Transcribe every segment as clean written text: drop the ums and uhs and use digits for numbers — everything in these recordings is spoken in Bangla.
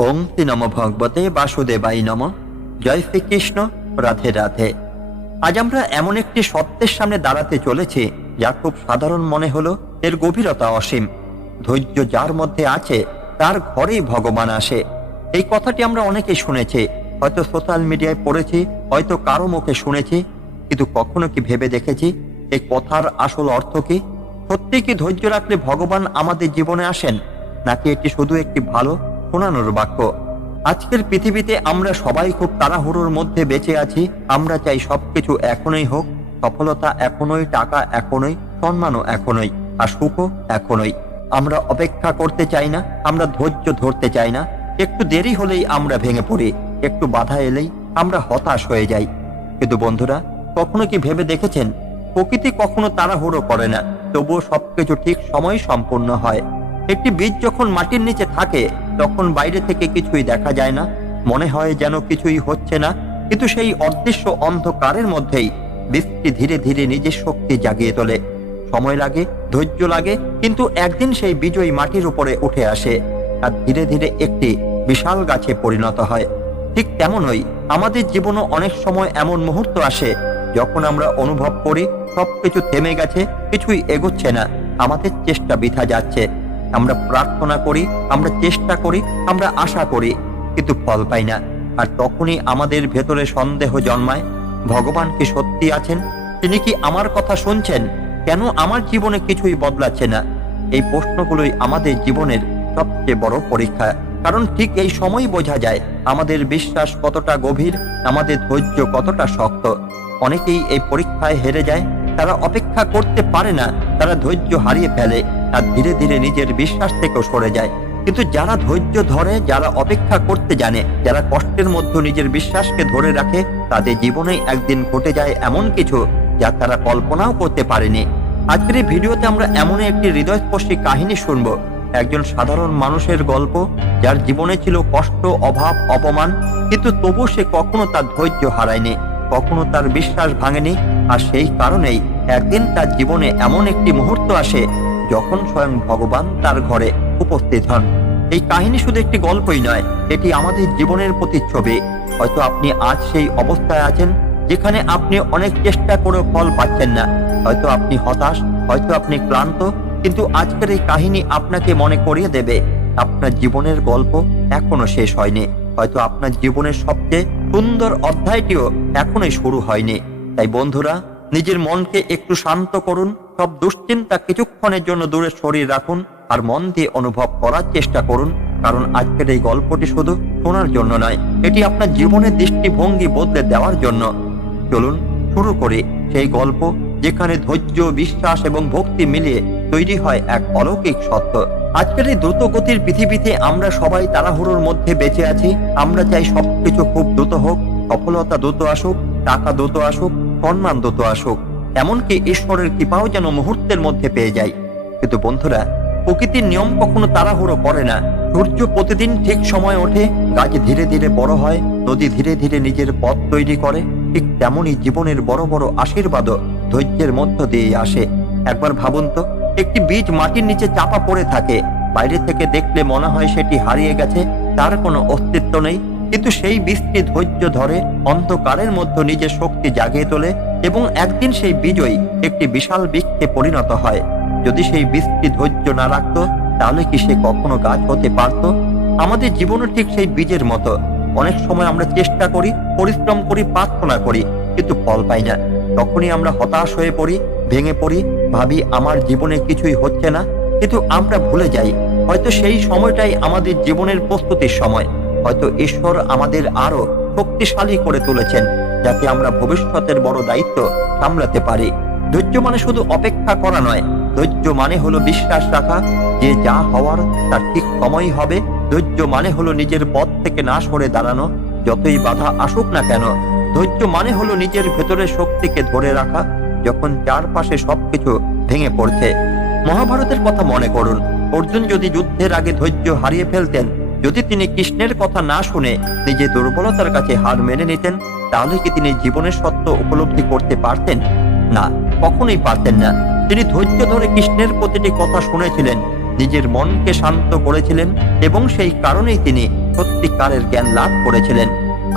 ওম শ্রী নম ভগবতে বাসুদেবাই নম। জয় শ্রীকৃষ্ণ। রাধে রাধে। আজ আমরা এমন একটি সত্যের সামনে দাঁড়াতে চলেছি যা খুব সাধারণ মনে হলো, এর গভীরতা অসীম। ধৈর্য যার মধ্যে আছে তার ঘরেই ভগবান আসে। এই কথাটি আমরা অনেকেই শুনেছি, হয়তো সোশ্যাল মিডিয়ায় পড়েছি, হয়তো কারো মুখে শুনেছি, কিন্তু কখনো কি ভেবে দেখেছি এই কথার আসল অর্থ কি? সত্যি কি ধৈর্য রাখলে ভগবান আমাদের জীবনে আসেন, নাকি এটি শুধু একটি ভালো শোনানোর বাক্য? আজকের পৃথিবীতে আমরা সবাই খুব তাড়াহুড়োর মধ্যে বেঁচে আছি। আমরা চাই সবকিছু এখনই হোক, সফলতা এখনই, টাকা এখনই, সম্মানও এখনই, আর সুখও এখনই। আমরা অপেক্ষা করতে চাই না, আমরা ধৈর্য ধরতে চাই না। একটু দেরি হলেই আমরা ভেঙে পড়ি, একটু বাধা এলেই আমরা হতাশ হয়ে যাই। কিন্তু বন্ধুরা, কখনো কি ভেবে দেখেছেন প্রকৃতি কখনো তাড়াহুড়ো করে না, তবুও সবকিছু ঠিক সময় সম্পূর্ণ হয়। একটি বীজ যখন মাটির নিচে থাকে তখন বাইরে থেকে কিছুই দেখা যায় না, মনে হয় যেন কিছুই হচ্ছে না, কিন্তু সেই অদৃশ্য অন্ধকারের মধ্যেই বীজটি ধীরে ধীরে নিজের শক্তি জাগিয়ে তোলে। সময় লাগে, ধৈর্য লাগে, কিন্তু একদিন সেই বীজই মাটির উপরে উঠে আসে আর ধীরে ধীরে একটি বিশাল গাছে পরিণত হয়। ঠিক তেমনই আমাদের জীবনও অনেক সময় এমন মুহূর্ত আসে যখন আমরা অনুভব করি সবকিছু থেমে গেছে, কিছুই এগোচ্ছে না, আমাদের চেষ্টা বৃথা যাচ্ছে। আমরা প্রার্থনা করি, আমরা চেষ্টা করি, আমরা আশা করি, কিন্তু ফল পাই না। আর তখনই আমাদের ভেতরে সন্দেহ জন্মায়, ভগবান কি সত্যি আছেন? তিনি কি আমার কথা শুনছেন? কেন আমার জীবনে কিছুই বদলাচ্ছে না? এই প্রশ্নগুলোই আমাদের জীবনের সবচেয়ে বড় পরীক্ষা। কারণ ঠিক এই সময় বোঝা যায় আমাদের বিশ্বাস কতটা গভীর, আমাদের ধৈর্য কতটা শক্ত। অনেকেই এই পরীক্ষায় হেরে যায়। তারা অপেক্ষা করতে পারে না, তারা ধৈর্য হারিয়ে ফেলে আর ধীরে ধীরে নিজের বিশ্বাস থেকেও সরে যায়। কিন্তু যারা ধৈর্য ধরে, যারা অপেক্ষা করতে জানে, যারা কষ্টের মধ্যে নিজের বিশ্বাসকে ধরে রাখে, তাদের জীবনে একদিন ঘটে যায় এমন কিছু যা তারা কল্পনাও করতে পারেনি। আজকের এই ভিডিওতে আমরা এমন একটি হৃদয়স্পর্শী কাহিনী শুনব, একজন সাধারণ মানুষের গল্প, যার জীবনে ছিল কষ্ট, অভাব, অপমান, কিন্তু তবু সে কখনো তার ধৈর্য হারায়নি, কখনো তার বিশ্বাস ভাঙেনি। আর সেই কারণেই একদিন তার জীবনে এমন একটি মুহূর্ত আসে যখন স্বয়ং ভগবান তার ঘরে উপস্থিত হন। এই কাহিনী শুধু একটি গল্পই নয়, এটি আমাদের জীবনের প্রতিচ্ছবি। হয়তো আপনি আজ সেই অবস্থায় আছেন যেখানে আপনি অনেক চেষ্টা করেও ফল পাচ্ছেন না। হয়তো আপনি হতাশ, হয়তো আপনি ক্লান্ত, কিন্তু আজকের এই কাহিনী আপনাকে মনে করিয়ে দেবে আপনার জীবনের গল্প এখনো শেষ হয়নি। হয়তো আপনার জীবনের সবচেয়ে সুন্দর অধ্যায়টিও এখনোই শুরু হয়নি। তাই বন্ধুরা, নিজের মনকে একটু শান্ত করুন, সব দুশ্চিন্তা কিছুক্ষণের জন্য দূরে সরিয়ে রাখুন আর মন দিয়ে অনুভব করার চেষ্টা করুন। কারণ আজকের এই গল্পটি শুধু শোনার জন্য নয়, এটি আপনার জীবনের দৃষ্টিভঙ্গি বদলে দেওয়ার জন্য। চলুন শুরু করি সেই গল্প, যেখানে ধৈর্য, বিশ্বাস এবং ভক্তি মিলিয়ে তৈরি হয় এক অলৌকিক সত্য। আজকের এই দ্রুতগতির পৃথিবীতে আমরা সবাই তাড়াহুড়োর মধ্যে বেঁচে আছি। আমরা চাই সবকিছু খুব দ্রুত হোক, সফলতা দ্রুত আসুক, টাকা দ্রুত আসুক, সম্মান দ্রুত আসুক, এমনকি ঈশ্বরের কৃপাও যেন মুহূর্তের মধ্যে পেয়ে যায়। কিন্তু বন্ধুরা, প্রকৃতির নিয়ম কখনো তাড়াহুড়ো করে না। সূর্য প্রতিদিন ঠিক সময় ওঠে, গাছ ধীরে ধীরে বড় হয়, নদী ধীরে ধীরে নিজের পথ তৈরি করে। ঠিক তেমনই জীবনের বড় বড় আশীর্বাদও ধৈর্যের মধ্য দিয়ে আসে। একবার ভাবুন তো, একটি বীজ মাটির নিচে চাপা পড়ে থাকে। বাইরে থেকে দেখলে মনে হয় সেটি হারিয়ে গেছে, তার কোনো অস্তিত্ব নেই। কিন্তু সেই বীজটি ধৈর্য ধরে, অন্ধকারের মধ্যে নিজের শক্তি জাগিয়ে তোলে এবং একদিন সেই বীজই একটি বিশাল বৃক্ষে পরিণত হয়। যদি সেই বীজটি ধৈর্য না রাখত, তাহলে কি সে কখনো গাছ হতে পারত? আমাদের জীবনও ঠিক সেই বীজের মতো। অনেক সময় আমরা চেষ্টা করি, পরিশ্রম করি, প্রার্থনা করি, কিন্তু ফল পাই না। তখনই আমরা হতাশ হয়ে পড়ি, ভেঙে পড়ি, ভাবি আমার জীবনে কিছুই হচ্ছে না। কিন্তু আমরা ভুলে যাই, হয়তো সেই সময়টাই আমাদের জীবনের প্রস্তুতির সময়। হয়তো ঈশ্বর আমাদের আরো শক্তিশালী করে তুলেছেন, যাতে আমরা ভবিষ্যতের বড় দায়িত্ব সামলাতে পারি। ধৈর্য মানে শুধু অপেক্ষা করা নয়, ধৈর্য মানে হলো বিশ্বাস রাখা যে যা হওয়ার তার ঠিক সময়ই হবে। ধৈর্য মানে হলো নিজের পথ থেকে না সরে দাঁড়ানো, যতই বাধা আসুক না কেন। ধৈর্য মানে হলো নিজের ভেতরের শক্তিকে ধরে রাখা যখন চারপাশে সবকিছু ভেঙে পড়ছে। মহাভারতের কথা মনে করুন। অর্জুন যদি যুদ্ধের আগে ধৈর্য হারিয়ে ফেলতেন, যদি তিনি কৃষ্ণের কথা না শুনে নিজের দুর্বলতার কাছে হার মেনে নিতেন, তাহলে কি তিনি জীবনের সত্য উপলব্ধি করতে পারতেন? না, কখনোই পারতেন না। তিনি ধৈর্য ধরে কৃষ্ণের প্রতিটি কথা শুনেছিলেন, নিজের মনকে শান্ত করেছিলেন এবং সেই কারণেই তিনি সত্যিকারের জ্ঞান লাভ করেছিলেন।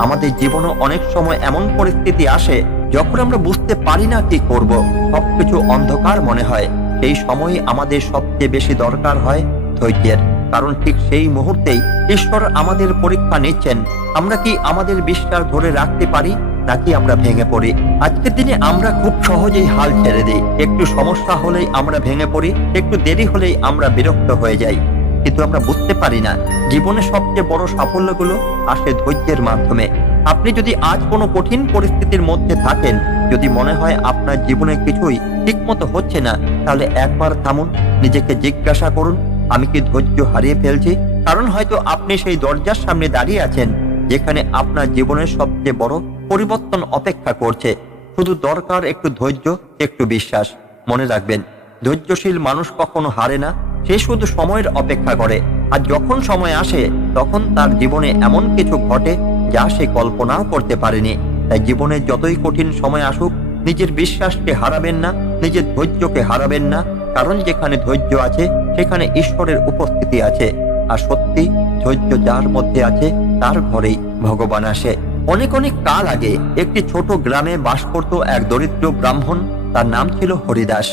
আমাদের জীবনে অনেক সময় এমন পরিস্থিতি আসে যখন আমরা বুঝতে পারি না কি করব, সবকিছু অন্ধকার মনে হয়। সেই সময় আমাদের সবচেয়ে বেশি দরকার হয় ধৈর্যের, কারণ ঠিক সেই মুহূর্তেই ঈশ্বর আমাদের পরীক্ষা নিচ্ছেন আমরা কি আমাদের বিশ্বাস ধরে রাখতে পারি নাকি আমরা ভেঙে পড়ি। আজকের দিনে আমরা খুব সহজেই হাল ছেড়ে দিই, একটু সমস্যা হলেই আমরা ভেঙে পড়ি, একটু দেরি হলেই আমরা বিরক্ত হয়ে যাই। কিন্তু আমরা বুঝতে পারি না জীবনে সবচেয়ে বড় সাফল্যগুলো আসে ধৈর্যের মাধ্যমে। আপনি যদি আজ কোনো কঠিন পরিস্থিতির মধ্যে থাকেন, যদি মনে হয় আপনার জীবনে কিছুই ঠিকমতো হচ্ছে না, তাহলে একবার থামুন, নিজেকে জিজ্ঞাসা করুন আমি কি ধৈর্য হারিয়ে ফেলছি। কারণ হয়তো আপনি সেই দরজার সামনে দাঁড়িয়ে আছেন যেখানে আপনার জীবনের সবচেয়ে বড় পরিবর্তন অপেক্ষা করছে। শুধু দরকার একটু ধৈর্য, একটু বিশ্বাস। মনে রাখবেন, ধৈর্যশীল মানুষ কখনো হারে না, সে শুধু সময়ের অপেক্ষা করে। আর যখন সময় আসে তখন তার জীবনে এমন কিছু ঘটে যা সে কল্পনাও করতে পারেনি। তাই জীবনে যতই কঠিন সময় আসুক, নিজের বিশ্বাসকে হারাবেন না, নিজের ধৈর্যকে হারাবেন না। কারণ যেখানে ধৈর্য আছে সেখানে ঈশ্বরের উপস্থিতি আছে। আর সত্যি ধৈর্য যার মধ্যে আছে তার ঘরেই ভগবান আসে। অনেক অনেক কাল আগে একটি ছোট গ্রামে বাস করত এক দরিদ্র ব্রাহ্মণ। তার নাম ছিল হরিদাস।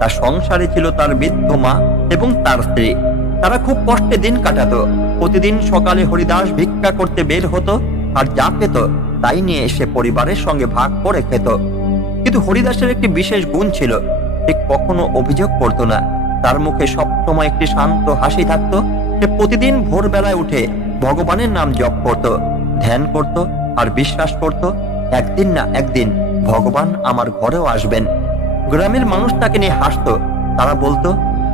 তার সংসারে ছিল তার বৃদ্ধ মা এবং তার স্ত্রী। তারা খুব কষ্টে দিন কাটাতো। প্রতিদিন সকালে হরিদাস ভিক্ষা করতে বের হতো, আর যা পেত তাই নিয়ে এসে পরিবারের সঙ্গে ভাগ করে খেত। কিন্তু হরিদাসের একটি বিশেষ গুণ ছিল, সে কখনো অভিযোগ করত না। তার মুখে সবসময় একটি শান্ত হাসি থাকত। সে প্রতিদিন ভোরবেলায় উঠে ভগবানের নাম জপ করত, ধ্যান করত আর বিশ্বাস করত একদিন না একদিন ভগবান আমার ঘরেও আসবেন। গ্রামের মানুষ তাকে নিয়ে হাসতো। তারা বলতো,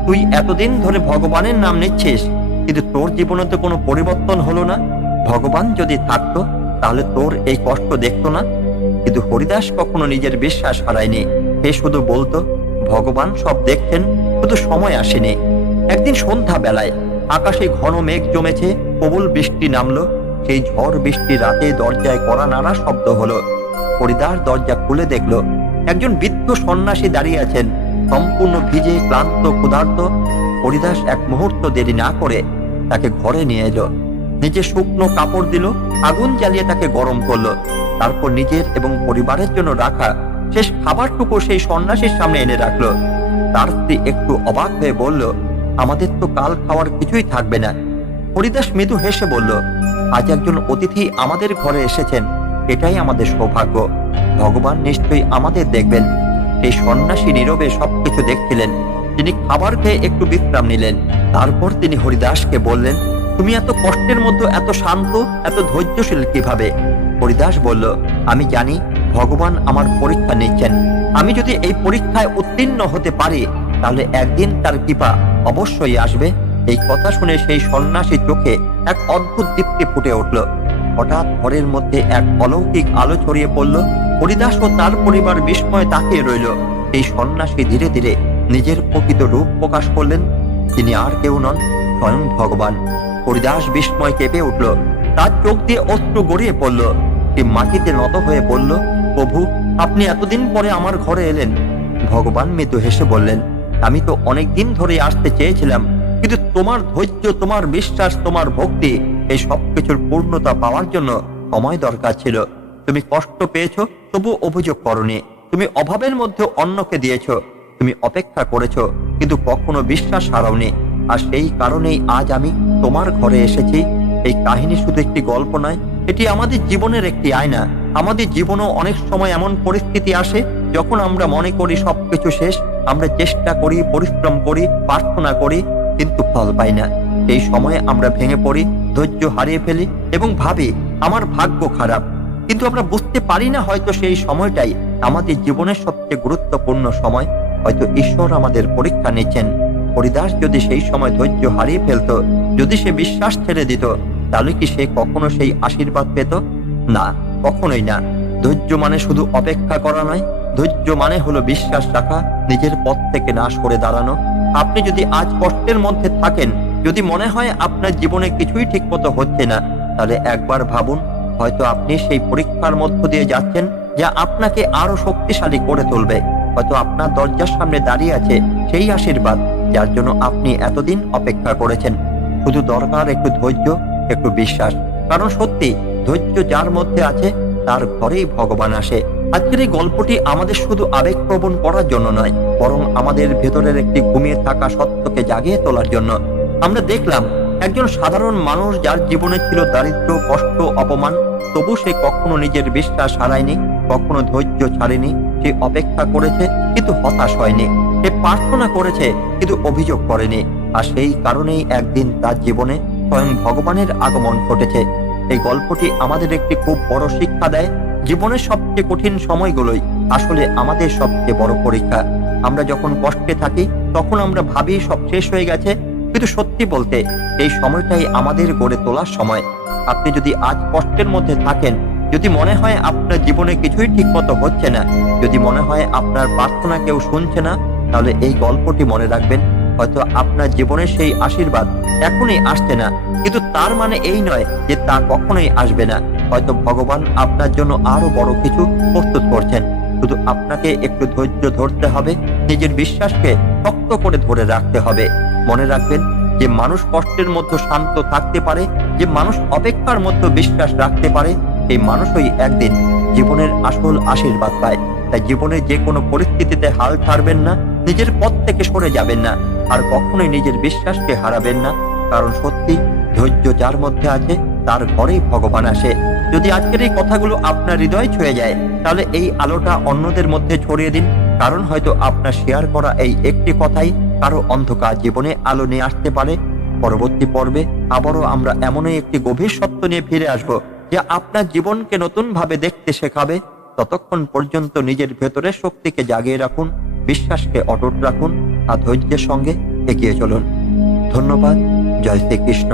তুই এতদিন ধরে ভগবানের নাম নিচ্ছিস, কিন্তু তোর জীবনে তো কোনো পরিবর্তন হলো না। ভগবান যদি থাকতো তাহলে তোর এই কষ্ট দেখতো না। কিন্তু হরিদাস কখনো নিজের বিশ্বাস হারায়নি। সে শুধু বলতো, ভগবান সব দেখছেন, শুধু সময় আসেনি। একদিন সন্ধ্যা বেলায় আকাশে ঘন মেঘ জমেছে, প্রবল বৃষ্টি নামলো। সেই ঝড় বৃষ্টি রাতে দরজায় কড়া নাড়া শব্দ হলো। হরিদাস দরজা খুলে দেখলো একজন বৃদ্ধ সন্ন্যাসী দাঁড়িয়ে আছেন, সম্পূর্ণ ভিজে, ক্লান্ত, ক্ষুধার্ত। হরিদাস এক মুহূর্ত দেরি না করে তাকে ঘরে নিয়ে এলো। নিজে শুকনো কাপড় দিল, আগুন জ্বালিয়ে তাকে গরম করলো। তারপর নিজের এবং পরিবারের জন্য রাখা শেষ খাবারটুকু সেই সন্ন্যাসীর সামনে এনে রাখলো। তার স্ত্রী একটু অবাক হয়ে বলল, আমাদের তো কাল খাওয়ার কিছুই থাকবে না। হরিদাস মৃদু হেসে বলল, আজ একজন অতিথি আমাদের ঘরে এসেছেন, এটাই আমাদের সৌভাগ্য। ভগবান নিশ্চয়ই আমাদের দেখবেন। এই সন্ন্যাসী নীরবে সবকিছু দেখছিলেন। তিনি খাবার খেয়ে একটু বিশ্রাম নিলেন। তারপর তিনি হরিদাসকে বললেন, তুমি এত কষ্টের মধ্যে এত শান্ত, এত ধৈর্যশীল কিভাবে? হরিদাস বলল, আমি জানি ভগবান আমার পরীক্ষা নিচ্ছেন। আমি যদি এই পরীক্ষায় উত্তীর্ণ হতে পারি তাহলে একদিন তার কৃপা অবশ্যই আসবে। এই কথা শুনে সেই সন্ন্যাসীর চোখে এক অদ্ভুত দীপ্তি ফুটে উঠল। হঠাৎ ঘরের মধ্যে এক অলৌকিক আলো ছড়িয়ে পড়ল। হরিদাস ও তার পরিবার বিস্ময়ে তাকিয়ে রইল। এই সন্ন্যাসী ধীরে ধীরে নিজের প্রকৃত রূপ প্রকাশ করলেন। তিনি আর কেউ নন, স্বয়ং ভগবান। হরিদাস বিস্ময় কেঁপে উঠল। তার চোখ দিয়ে অশ্রু গড়িয়ে পড়ল। সে মাটিতে নত হয়ে বলল, প্রভু, আপনি এতদিন পরে আমার ঘরে এলেন। ভগবান মৃদু হেসে বললেন, আমি তো অনেকদিন ধরে আসতে চেয়েছিলাম, কিন্তু তোমার ধৈর্য, তোমার বিশ্বাস, তোমার ভক্তি, এই সবকিছুর পূর্ণতা পাওয়ার জন্য সময় দরকার ছিল। তুমি কষ্ট পেয়েছো, তবু অভিযোগ করনি। তুমি অভাবের মধ্যে অন্যকে দিয়েছো। তুমি অপেক্ষা করেছো, কিন্তু কখনো বিশ্বাস হারাওনি। আর সেই কারণেই আজ আমি তোমার ঘরে এসেছি। এই কাহিনী শুধু একটি গল্প নয়, এটি আমাদের জীবনের একটি আয়না। আমাদের জীবনেও অনেক সময় এমন পরিস্থিতি আসে যখন আমরা মনে করি সবকিছু শেষ। আমরা চেষ্টা করি, পরিশ্রম করি, প্রার্থনা করি, কিন্তু ফল পাই না। এই সময়ে আমরা ভেঙে পড়ি, ধৈর্য হারিয়ে ফেলি এবং ভাবি আমার ভাগ্য খারাপ। কিন্তু আমরা বুঝতে পারি না হয়তো সেই সময়টাই আমাদের জীবনের সবচেয়ে গুরুত্বপূর্ণ সময়। হয়তো ঈশ্বর আমাদের পরীক্ষা নিচ্ছেন। হরিদাস যদি সেই সময় ধৈর্য হারিয়ে ফেলতো, যদি সে বিশ্বাস ছেড়ে দিত, তাহলে কি সে কখনো সেই আশীর্বাদ পেত? না, কখনোই না। ধৈর্য মানে শুধু অপেক্ষা করা নয়, ধৈর্য মানে হলো বিশ্বাস রাখা, নিজের পথ থেকে না সরে দাঁড়ানো। আপনি যদি আজ কষ্টের মধ্যে থাকেন, যদি মনে হয় আপনার জীবনে কিছুই ঠিক মতো হচ্ছে না, তাহলে একবার ভাবুন, হয়তো আপনি সেই পরীক্ষার মধ্য দিয়ে যাচ্ছেন যা আপনাকে আরো শক্তিশালী করে তুলবে। হয়তো আপনার দরজার সামনে দাঁড়িয়ে আছে সেই আশীর্বাদ যার জন্য আপনি এতদিন অপেক্ষা করেছেন। শুধু দরকার একটু ধৈর্য, একটু বিশ্বাস। কারণ সত্যি ধৈর্য যার মধ্যে আছে তার ঘরেই ভগবান আসে। আজকের এই গল্পটি আমাদের শুধু আবেগপ্রবণ করার জন্য নয়, বরং আমাদের ভেতরের একটি ঘুমিয়ে থাকা সত্যকে জাগিয়ে তোলার জন্য। আমরা দেখলাম একজন সাধারণ মানুষ যার জীবনে ছিল দারিদ্র্য, কষ্ট, অপমান, তবু সে কখনো নিজের বিশ্বাস হারায়নি, কখনো ধৈর্য ছাড়েনি। সে অপেক্ষা করেছে কিন্তু হতাশ হয়নি, সে প্রার্থনা করেছে কিন্তু অভিযোগ করেনি। আর সেই কারণেই একদিন তার জীবনে স্বয়ং ভগবানের আগমন ঘটেছে। এই গল্পটি আমাদের একটি খুব বড় শিক্ষা দেয়। জীবনের সবচেয়ে কঠিন সময়গুলোই আসলে আমাদের সবচেয়ে বড় পরীক্ষা। আমরা যখন কষ্টে থাকি তখন আমরা ভাবি সব শেষ হয়ে গেছে, কিন্তু সত্যি বলতে এই সময়টাই আমাদের গড়ে তোলার সময়। আপনি যদি আজ কষ্টের মধ্যে থাকেন, যদি মনে হয় আপনার জীবনে কিছুই ঠিকমতো হচ্ছে না, যদি মনে হয় আপনার প্রার্থনা কেউ শুনছে না, তাহলে এই গল্পটি মনে রাখবেন। হয়তো আপনার জীবনে সেই আশীর্বাদ এখনই আসছে না, কিন্তু তার মানে এই নয় যে তা কখনোই আসবে না। হয়তো ভগবান আপনার জন্য আরো বড় কিছু প্রস্তুত করছেন। শুধু আপনাকে একটু ধৈর্য ধরতে হবে, নিজের বিশ্বাসকে শক্ত করে ধরে রাখতে হবে। মনে রাখবেন, যে মানুষ কষ্টের মধ্যে শান্ত থাকতে পারে, যে মানুষ অপেক্ষার মধ্যে বিশ্বাস রাখতে পারে, সেই মানুষই একদিন জীবনের আসল আশীর্বাদ পায়। তাই জীবনের যে কোনো পরিস্থিতিতে হাল ছাড়বেন না, নিজের পথ থেকে সরে যাবেন না, আর কখনোই নিজের বিশ্বাসকে হারাবেন না। কারণ সত্যি ধৈর্য যার মধ্যে আছে তার ঘরেই ভগবান আসে। যদি আজকের এই কথাগুলো আপনার হৃদয় ছুঁয়ে যায়, তাহলে এই আলোটা অন্যদের মধ্যে ছড়িয়ে দিন। কারণ হয়তো আপনার শেয়ার করা এই একটি কথাই কারো অন্ধকার জীবনে আলো নিয়ে আসতে পারে। পরবর্তী পর্বে আবারও আমরা এমনই একটি গভীর সত্য নিয়ে ফিরে আসব, যা আপনার জীবনকে নতুন ভাবে দেখতে শেখাবে। ততক্ষণ পর্যন্ত নিজের ভেতরের শক্তিকে জাগিয়ে রাখুন, বিশ্বাসকে অটুট রাখুন, আর ধৈর্যের সঙ্গে এগিয়ে চলুন। ধন্যবাদ। জয় শ্রীকৃষ্ণ।